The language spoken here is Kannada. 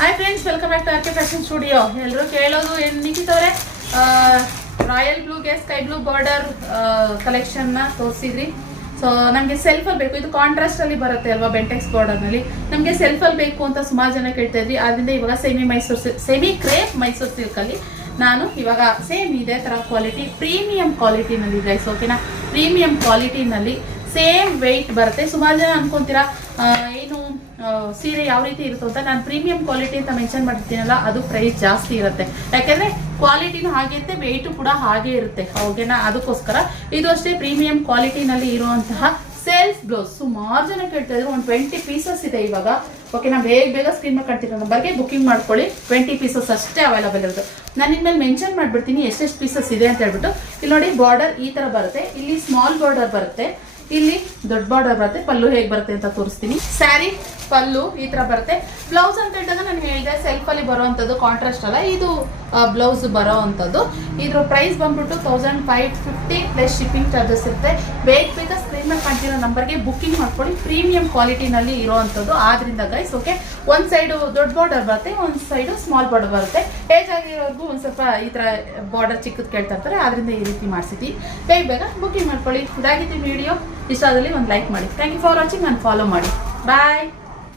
Hi friends, welcome back to R K fashion studio. ಎಲ್ಲರೂ ಕೇಳೋದು ಏನು ನಿಖಿತವ್ರೆ, ರಾಯಲ್ ಬ್ಲೂಗೆ ಸ್ಕೈ ಬ್ಲೂ ಬಾರ್ಡರ್ ಕಲೆಕ್ಷನ್ನ ತೋರಿಸಿದ್ರಿ. ಸೊ ನಮಗೆ ಸೆಲ್ಫಲ್ಲಿ ಬೇಕು, ಇದು ಕಾಂಟ್ರಾಸ್ಟಲ್ಲಿ ಬರುತ್ತೆ ಅಲ್ವಾ ಬೆಂಟೆಕ್ಸ್ ಬಾರ್ಡರ್ನಲ್ಲಿ. ನಮಗೆ ಸೆಲ್ಫಲ್ಲಿ ಬೇಕು ಅಂತ ಸುಮಾರು ಜನ ಕೇಳ್ತಾ ಇದ್ರಿ. ಆದ್ದರಿಂದ ಇವಾಗ ಸೆಮಿ ಕ್ರೇಪ್ ಮೈಸೂರು ಸಿಲ್ಕಲ್ಲಿ ನಾನು ಇವಾಗ ಸೇಮ್ ಇದೇ ಥರ ಕ್ವಾಲಿಟಿ ಪ್ರೀಮಿಯಂ ಕ್ವಾಲಿಟಿನಲ್ಲಿ ಗೈಸ್, ಓಕೆನಾ. ಪ್ರೀಮಿಯಂ ಕ್ವಾಲಿಟಿನಲ್ಲಿ ಸೇಮ್ ವೆಯ್ಟ್ ಬರುತ್ತೆ. ಸುಮಾರು ಜನ ಅನ್ಕೊಂತೀರಾ ಏನು ಸೀರೆ ಯಾವ ರೀತಿ ಇರುತ್ತೆ ಅಂತ. ನಾನು ಪ್ರೀಮಿಯಂ ಕ್ವಾಲಿಟಿ ಅಂತ ಮೆನ್ಷನ್ ಮಾಡಿರ್ತೀನಲ್ಲ, ಅದು ಪ್ರೈಸ್ ಜಾಸ್ತಿ ಇರುತ್ತೆ. ಯಾಕೆಂದರೆ ಕ್ವಾಲಿಟಿನೂ ಹಾಗೆ ಇರುತ್ತೆ, ವೆಯ್ಟು ಕೂಡ ಹಾಗೆ ಇರುತ್ತೆ, ಓಕೆನಾ. ಅದಕ್ಕೋಸ್ಕರ ಇದು ಅಷ್ಟೇ ಪ್ರೀಮಿಯಂ ಕ್ವಾಲಿಟಿನಲ್ಲಿ ಇರುವಂತಹ ಸೇಲ್ಸ್ ಬ್ಲೌಸ್. ಸುಮಾರು ಜನ ಕೇಳ್ತಾ ಇದ್ರು. ಒಂದು 20 ಪೀಸಸ್ ಇದೆ ಇವಾಗ, ಓಕೆನಾ. ಬೇಗ ಸ್ಕ್ರೀನ್ ಮೇಲೆ ಕಾಣ್ತಿರೋ ನಂಬರ್ಗೆ ಬುಕಿಂಗ್ ಮಾಡ್ಕೊಳ್ಳಿ. 20 ಪೀಸಸ್ ಅಷ್ಟೇ ಅವೈಲಬಲ್ ಇರುತ್ತೆ. ನಾನು ಇನ್ಮೇಲೆ ಮೆನ್ಷನ್ ಮಾಡಿಬಿಡ್ತೀನಿ ಎಷ್ಟೆಷ್ಟು ಪೀಸಸ್ ಇದೆ ಅಂತ ಹೇಳ್ಬಿಟ್ಟು. ಇಲ್ಲಿ ನೋಡಿ, ಬಾರ್ಡರ್ ಈ ಥರ ಬರುತ್ತೆ. ಇಲ್ಲಿ ಸ್ಮಾಲ್ ಬಾರ್ಡರ್ ಬರುತ್ತೆ, ಇಲ್ಲಿ ದೊಡ್ಡ ಬಾರ್ಡರ್ ಬರುತ್ತೆ. ಪಲ್ಲು ಹೇಗೆ ಬರುತ್ತೆ ಅಂತ ತೋರಿಸ್ತೀನಿ. ಸ್ಯಾರಿ ಪಲ್ಲು ಈ ತರ ಬರುತ್ತೆ. ಬ್ಲೌಸ್ ಅಂತ ಹೇಳಿದಾಗ ನಾನು ಹೇಳಿದೆ ಸೆಲ್ಫ್ ಅಲ್ಲಿ ಬರುವಂತದ್ದು, ಕಾಂಟ್ರಾಸ್ಟ್ ಅಲ್ಲ, ಇದು ಬ್ಲೌಸ್ ಬರೋ ಅಂಥದ್ದು. ಇದ್ರ ಪ್ರೈಸ್ ಬಂದ್ಬಿಟ್ಟು 1550 ಪ್ಲಸ್ ಶಿಪ್ಪಿಂಗ್ ಚಾರ್ಜಸ್ ಇರುತ್ತೆ. ಬೇಗ ಸ್ಕ್ರೀನ್ ಮೇಲೆ ಕಾಣ್ತಿರೋ ನಂಬರ್ಗೆ ಬುಕಿಂಗ್ ಮಾಡ್ಕೊಳ್ಳಿ. ಪ್ರೀಮಿಯಂ ಕ್ವಾಲಿಟಿನಲ್ಲಿ ಇರೋವಂಥದ್ದು. ಆದ್ರಿಂದ ಗೈಸ್, ಓಕೆ, ಒಂದು ಸೈಡು ದೊಡ್ಡ ಬಾರ್ಡರ್ ಬರುತ್ತೆ, ಒಂದು ಸೈಡು ಸ್ಮಾಲ್ ಬಾರ್ಡರ್ ಬರುತ್ತೆ. ಏಜ್ ಆಗಿರೋರ್ಗೂ ಒಂದು ಸ್ವಲ್ಪ ಈ ಥರ ಬಾರ್ಡರ್ ಚಿಕ್ಕದು ಕೇಳ್ತಾ ಇರ್ತಾರೆ, ಆದ್ರಿಂದ ಈ ರೀತಿ ಮಾಡಿಸಿದ್ವಿ. ಬೇಗ ಬುಕಿಂಗ್ ಮಾಡ್ಕೊಳ್ಳಿ. ಇದಾಗಿತ್ತು ವಿಡಿಯೋ. ಇಷ್ಟ ಆದಲ್ಲಿ ಒಂದು ಲೈಕ್ ಮಾಡಿ. Thank you for watching. ನಾನು ಫಾಲೋ ಮಾಡಿ. ಬಾಯ್.